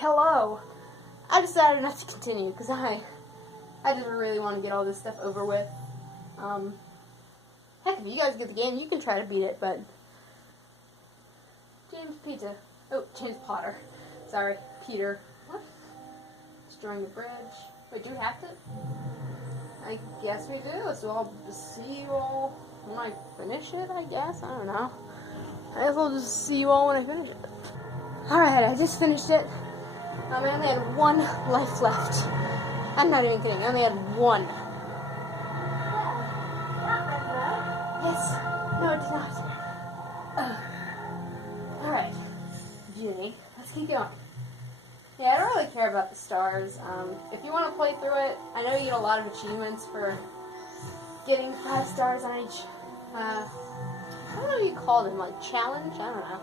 hello. I decided not to continue because I just really want to get all this stuff over with. Heck, if you guys get the game, you can try to beat it, but James Potter. Sorry, Peter. What? Destroying the bridge. Wait, do we have to? I guess we do, so I'll see you all when I finish it, I guess. I don't know. I guess I'll just see you all when I finish it. Alright, I just finished it. I only had one life left. I'm not even kidding, I only had one. Yes. No, it did not. Alright. Ginny, let's keep going. Yeah, I don't really care about the stars. If you want to play through it, I know you get a lot of achievements for getting 5 stars on each, I don't know what you call them, like challenge? I don't know.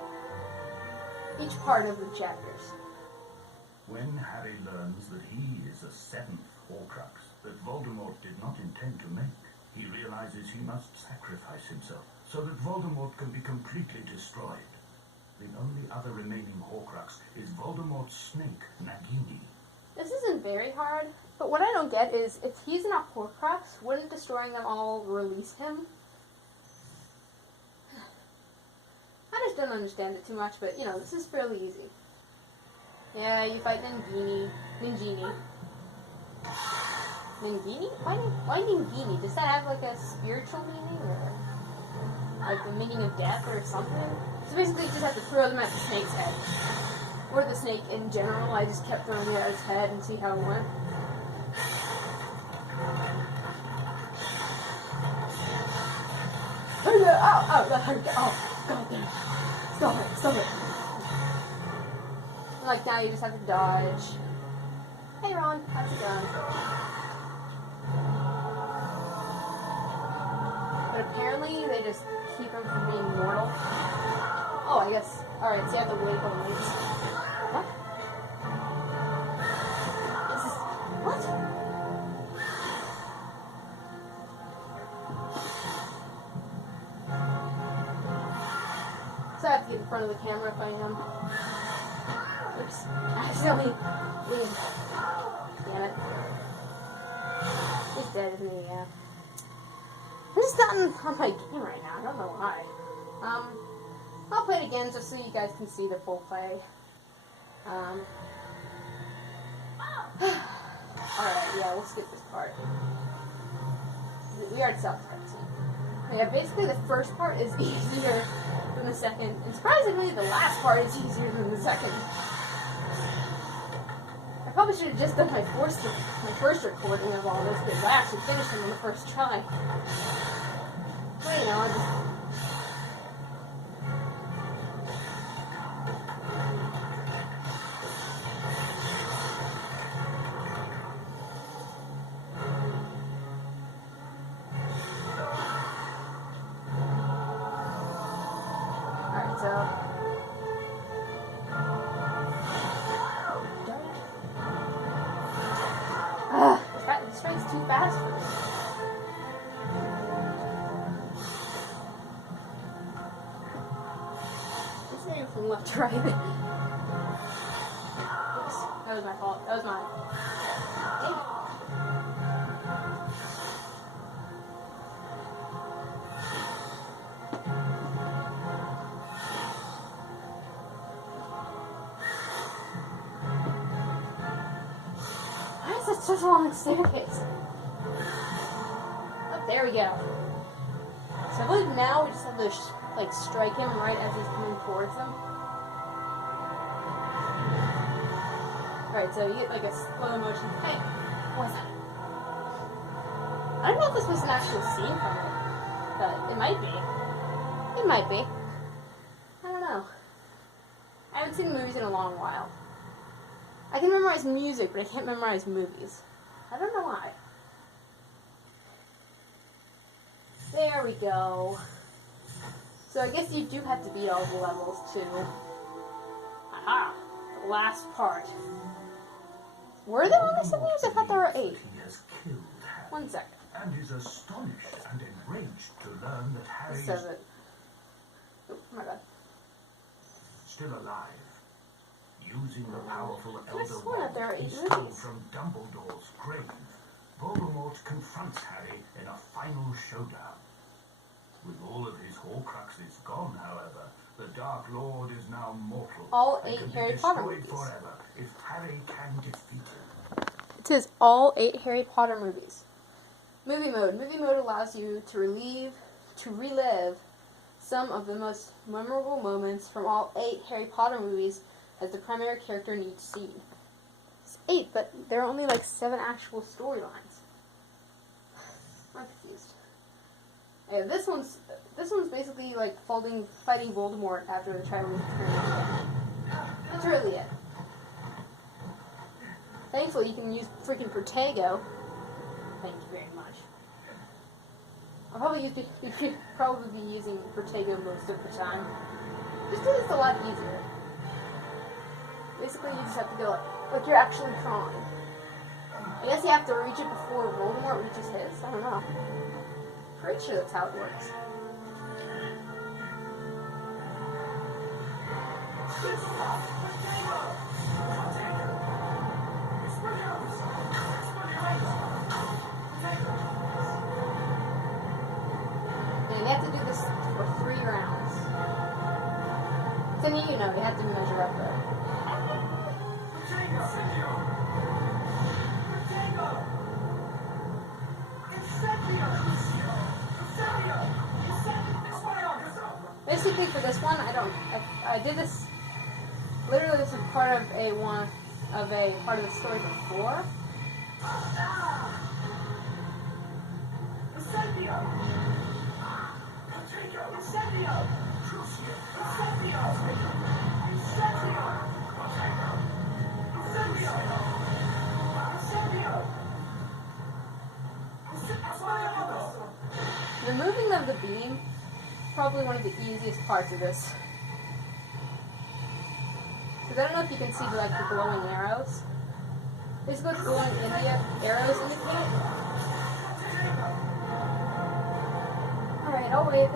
Each part of the chapters. When Harry learns that he is a 7th Horcrux that Voldemort did not intend to make, he realizes he must sacrifice himself so that Voldemort can be completely destroyed. The only other remaining Horcrux is Voldemort's snake, Nagini. This isn't very hard, but what I don't get is, if he's not Horcrux, wouldn't destroying them all release him? I just don't understand it too much, but, you know, this is fairly easy. Yeah, you fight Ningini. Ningini? Why Ningini? Does that have, like, a spiritual meaning, or, like, the meaning of death or something? So basically, you just have to throw them at the snake's head. Or the snake in general. I just kept throwing it at his head and see how it went. Oh, God damn it. Stop it. Like, now you just have to dodge. Hey, Ron, how's it going? But apparently, they just keep him from being mortal. Oh, I guess. Alright, so you have to wait for the links. What? This is... What? So I have to get in front of the camera if I am. Oops. I accidentally leaned. Damn it. He's dead, isn't he? Yeah. I'm just not on my game right now. I don't know why. I'll play it again just so you guys can see the full play. Alright, yeah, we'll skip this part. We already saw this cutscene. Yeah, basically the first part is easier than the second, and surprisingly, the last part is easier than the second. I probably should have just done my first recording of all this, because I actually finished them on the first try. Well, you know, I just... This train's too fast for me. It's moving from left to right. Oops, that was my fault. That was mine. Damn it. That's such a long staircase. Oh, there we go. So I believe now we just have to like strike him right as he's coming towards them. Alright, so you get like a slow motion. Hey, what's that? I don't know if this was an actual scene from it, but it might be. It might be. I don't know. I haven't seen movies in a long while. I can memorize music, but I can't memorize movies. I don't know why. There we go. So I guess you do have to beat all the levels, too. Aha! The last part. Were there only 7 years? I thought there were 8. He has killed Harry, 1 second. and is astonished and enraged to learn that Harry It says it. Oh my god. still alive. You using the powerful I Elder swear Wand there are he 8 stole movies. from Dumbledore's grave, Voldemort confronts Harry in a final showdown. With all of his Horcruxes gone, however, the Dark Lord is now mortal. All and 8 can be Harry Potter destroyed movies. forever if Harry can defeat him. It says all 8 Harry Potter movies. Movie mode. Movie mode allows you to relive some of the most memorable moments from all 8 Harry Potter movies as the primary character in each scene. It's 8, but there are only like 7 actual storylines. I'm confused. Yeah, this one's basically like fighting Voldemort after the Triwizard Tournament. That's really it. Thankfully, you can use freaking Protego. Thank you very much. I'll probably be using Protego most of the time, just because it's a lot easier. Basically, you just have to go like you're actually trying. I guess you have to reach it before Voldemort reaches his. I don't know. Pretty sure that's how it works. And you have to do this for 3 rounds. So you know, you have to measure up though. Basically, for this one, I did this. Literally, this is part of part of the story before. The moving of the beam, probably one of the easiest parts of this. Because I don't know if you can see the glowing arrows. Basically, what's glowing arrows indicate. Alright, I'll wait.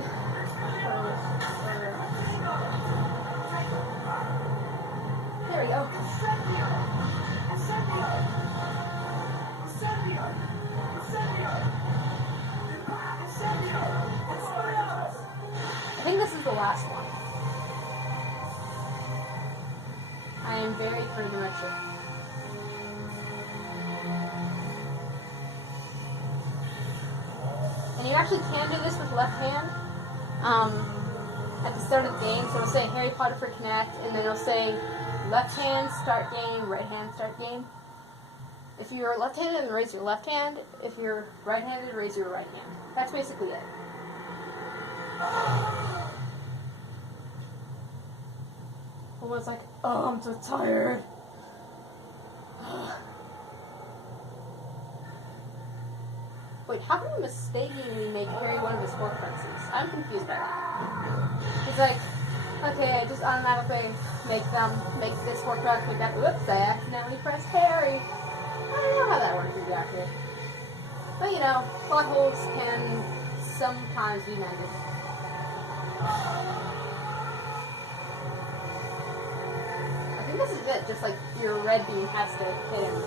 There we go. I think this is the last one. I am very pretty much sure. And you actually can do this with left hand. At the start of the game, so it'll say Harry Potter for Kinect, and then it'll say left hand start game, right hand start game. If you're left-handed, then raise your left hand. If you're right-handed, raise your right hand. That's basically it. Almost like, oh, I'm so tired. Wait, how can you mistakenly make Harry one of his Horcruxes? I'm confused by that. He's like, okay, I just automatically make this Horcrux, make that, oops, I accidentally pressed Harry. I don't know how that works exactly. But you know, plot holes can sometimes be mended. I think this is it, just like your red beam has to hit him.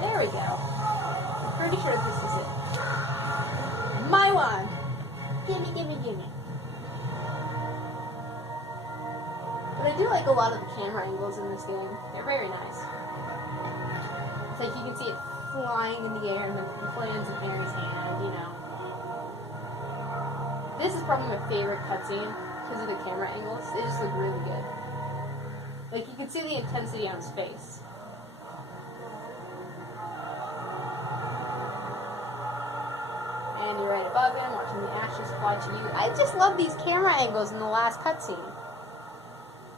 There we go. I'm pretty sure this is it. My one! Gimme, gimme, gimme. But I do like a lot of the camera angles in this game. They're very nice. It's like you can see it flying in the air and then it lands in Harry's hand, you know. This is probably my favorite cutscene because of the camera angles. They just look really good. Like, you can see the intensity on his face. And you're right above him, watching the ashes fly to you. I just love these camera angles in the last cutscene.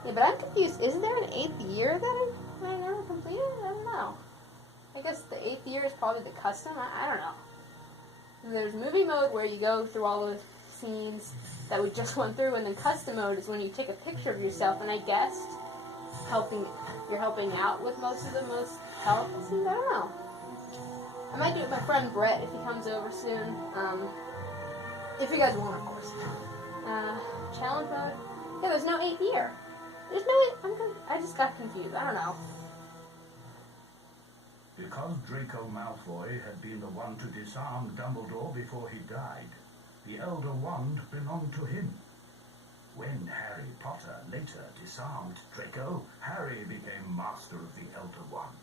Yeah, but I'm confused. Is there an 8th year that I never completed? I don't know. I guess the 8th year is probably the custom. I don't know. There's movie mode where you go through all the scenes that we just went through, and then custom mode is when you take a picture of yourself, and I guess you're helping out with most of the most help scenes. I don't know. I might do it with my friend Brett if he comes over soon. If you guys want, of course. Challenge mode. Yeah, there's no 8th year. There's no 8. I just got confused. I don't know. Because Draco Malfoy had been the one to disarm Dumbledore before he died, the Elder Wand belonged to him. When Harry Potter later disarmed Draco, Harry became master of the Elder Wand,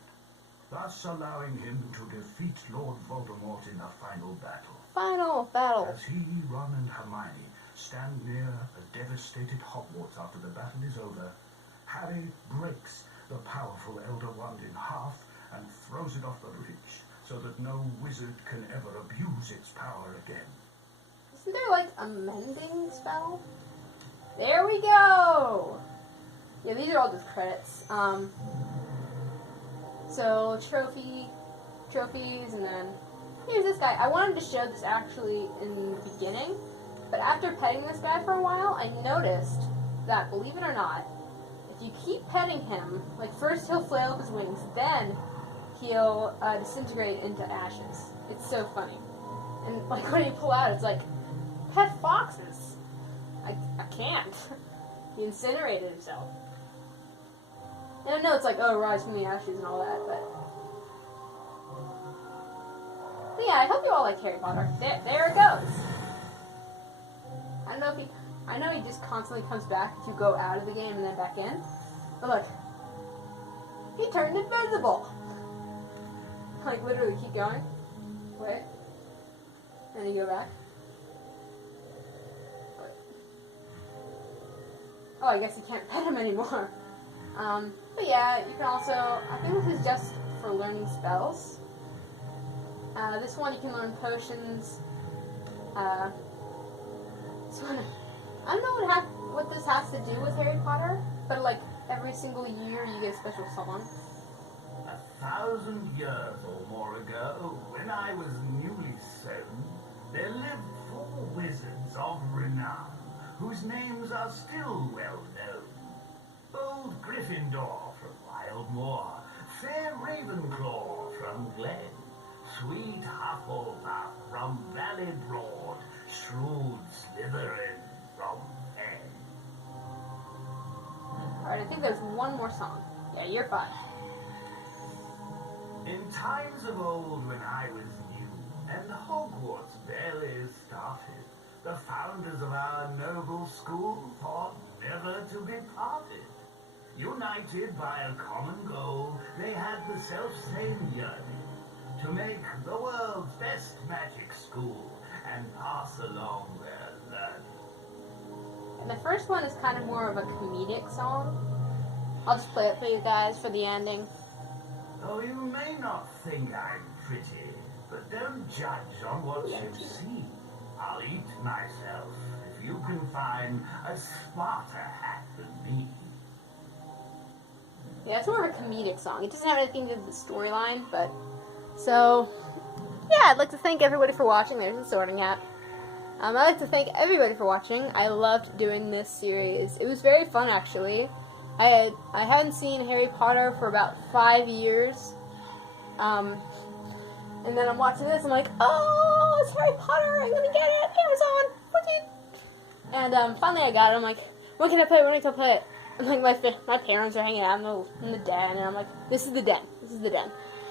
thus allowing him to defeat Lord Voldemort in the final battle. Final battle. As he, Ron, and Hermione stand near a devastated Hogwarts after the battle is over, Harry breaks the powerful Elder Wand in half and throws it off the bridge so that no wizard can ever abuse its power again. Isn't there like a mending spell? There we go! Yeah, these are all just credits. So trophies, and then here's this guy. I wanted to show this actually in the beginning, but after petting this guy for a while, I noticed that, believe it or not, if you keep petting him, like first he'll flail up his wings, then he'll disintegrate into ashes. It's so funny. And like when you pull out, it's like, pet foxes. I can't. He incinerated himself. And I know it's like, oh, rise from the ashes and all that, but yeah, I hope you all like Harry Potter. There it goes. I know he just constantly comes back if you go out of the game and then back in. But look, he turned invisible. Like literally, keep going. Wait. And you go back. Wait. Oh, I guess you can't pet him anymore. But yeah, you can also, I think this is just for learning spells. This one you can learn potions. This one, I don't know what this has to do with Harry Potter, but like every single year you get a special song. 1,000 years or more ago, when I was newly sown, there lived 4 wizards of renown, whose names are still well known. Bold Gryffindor from Wildmoor, fair Ravenclaw from Glen, sweet Hufflepuff from Valley Broad, shrewd Slytherin from Fen. Alright, I think there's one more song. Yeah, you're fine. In times of old when I was new, and Hogwarts barely started, the founders of our noble school thought never to be parted. United by a common goal, they had the self-same yearning to make the world's best magic school and pass along their learning. And the first one is kind of more of a comedic song. I'll just play it for you guys for the ending. Oh, you may not think I'm pretty, but don't judge on what you see. I'll eat myself if you can find a smarter hat than me. Yeah, it's more of a comedic song. It doesn't have anything to do with the storyline, but... So, yeah, I'd like to thank everybody for watching. There's the Sorting Hat. I'd like to thank everybody for watching. I loved doing this series. It was very fun, actually. I hadn't seen Harry Potter for about 5 years. And then I'm watching this, I'm like, oh, it's Harry Potter, I'm gonna get it, Amazon, and finally I got it. I'm like, when can I play it, when can I play it? And like my parents are hanging out in the den, and I'm like, this is the den.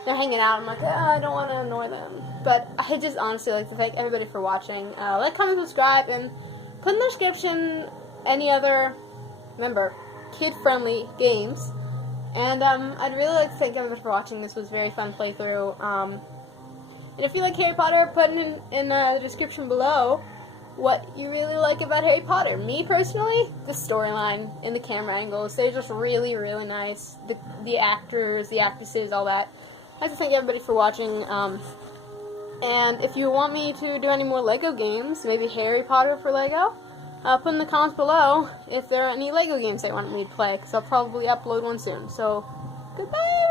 They're hanging out, I'm like, oh, I don't want to annoy them. But I just honestly like to thank everybody for watching. Like, comment, subscribe, and put in the description any other, remember, kid-friendly games. And I'd really like to thank everybody for watching. This was a very fun playthrough. And if you like Harry Potter, put in the description below what you really like about Harry Potter. Me, personally, the storyline and the camera angles. They're just really, really nice. The actors, the actresses, all that. I'd like to thank everybody for watching. And if you want me to do any more Lego games, maybe Harry Potter for Lego, put in the comments below if there are any Lego games they want me to play, because I'll probably upload one soon. So, goodbye!